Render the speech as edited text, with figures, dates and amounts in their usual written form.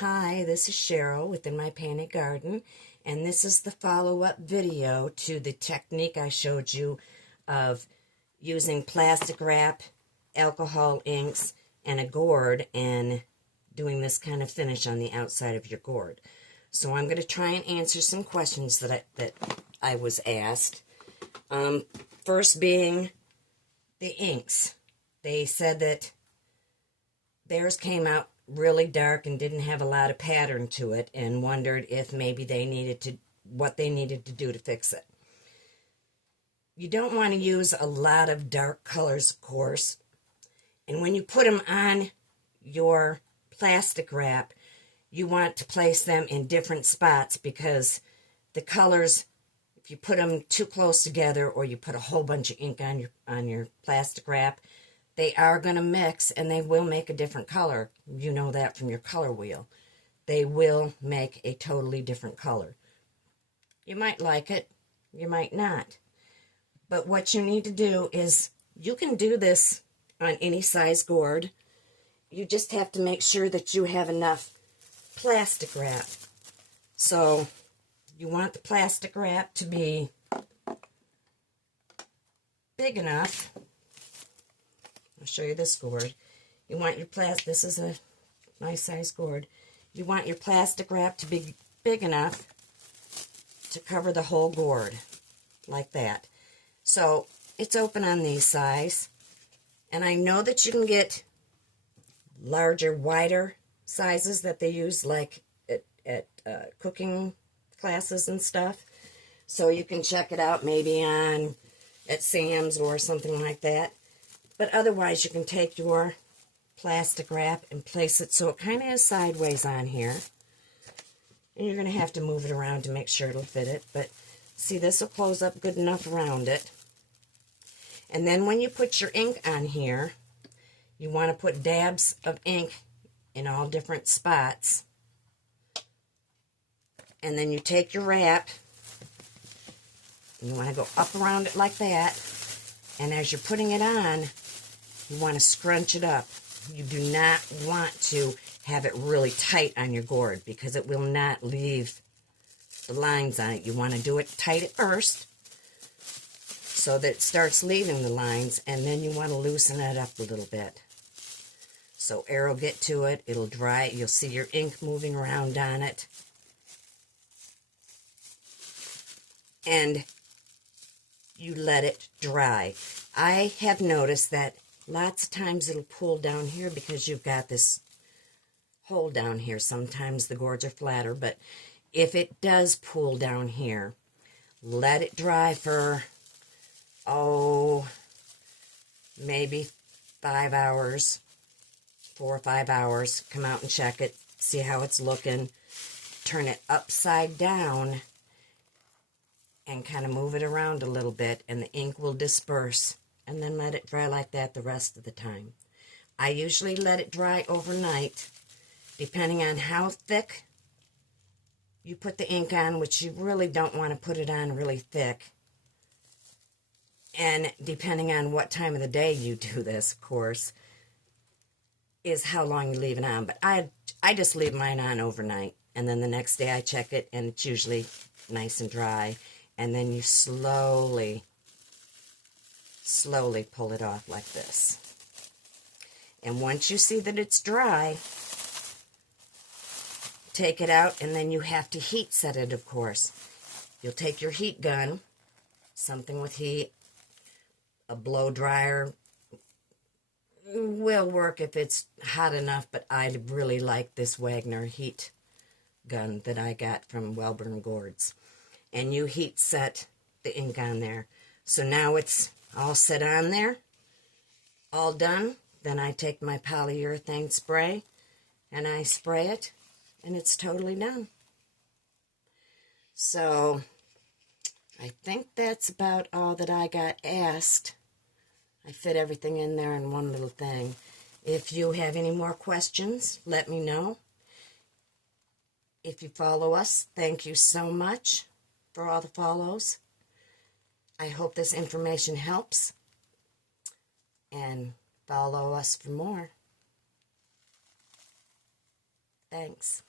Hi, this is Cheryl within my painted garden, and this is the follow-up video to the technique I showed you of using plastic wrap, alcohol inks, and a gourd and doing this kind of finish on the outside of your gourd. So I'm going to try and answer some questions that I was asked. First being the inks. They said that theirs came out really dark and didn't have a lot of pattern to it, and wondered if maybe what they needed to do to fix it. You don't want to use a lot of dark colors, of course, and when you put them on your plastic wrap, you want to place them in different spots, because the colors, if you put them too close together or you put a whole bunch of ink on your plastic wrap, they are going to mix and they will make a different color. You know that from your color wheel. They will make a totally different color. You might like it, you might not. But what you need to do is, you can do this on any size gourd. You just have to make sure that you have enough plastic wrap. So you want the plastic wrap to be big enough. I'll show you this gourd. You want your this is a nice size gourd. You want your plastic wrap to be big enough to cover the whole gourd, like that. So it's open on these size, and I know that you can get larger, wider sizes that they use like at cooking classes and stuff. So you can check it out maybe at Sam's or something like that. But otherwise, you can take your plastic wrap and place it so it kind of is sideways on here. And you're going to have to move it around to make sure it'll fit it. But see, this will close up good enough around it. And then when you put your ink on here, you want to put dabs of ink in all different spots. And then you take your wrap, and you want to go up around it like that. And as you're putting it on, you want to scrunch it up. You do not want to have it really tight on your gourd, because it will not leave the lines on it. You want to do it tight at first so that it starts leaving the lines, and then you want to loosen it up a little bit. So air will get to it, it'll dry, you'll see your ink moving around on it. And you let it dry. I have noticed that lots of times it'll pool down here because you've got this hole down here. Sometimes the gourds are flatter, but if it does pool down here, let it dry for, maybe 5 hours, 4 or 5 hours. Come out and check it, see how it's looking. Turn it upside down and kind of move it around a little bit, and the ink will disperse, and then let it dry like that the rest of the time. I usually let it dry overnight, depending on how thick you put the ink on, which you really don't want to put it on really thick, and depending on what time of the day you do this, of course, is how long you leave it on. But I just leave mine on overnight, and then the next day I check it, and it's usually nice and dry. And then you slowly pull it off like this. And once you see that it's dry, take it out, and then you have to heat set it, of course. You'll take your heat gun, something with heat, a blow dryer will work if it's hot enough, but I really like this Wagner heat gun that I got from Welburn Gourds. And you heat set the ink on there. So now it's all set on there, all done. Then I take my polyurethane spray and I spray it, and it's totally done. So I think that's about all that I got asked. I fit everything in there in one little thing. If you have any more questions, let me know. If you follow us, thank you so much for all the follows. I hope this information helps, and follow us for more. Thanks.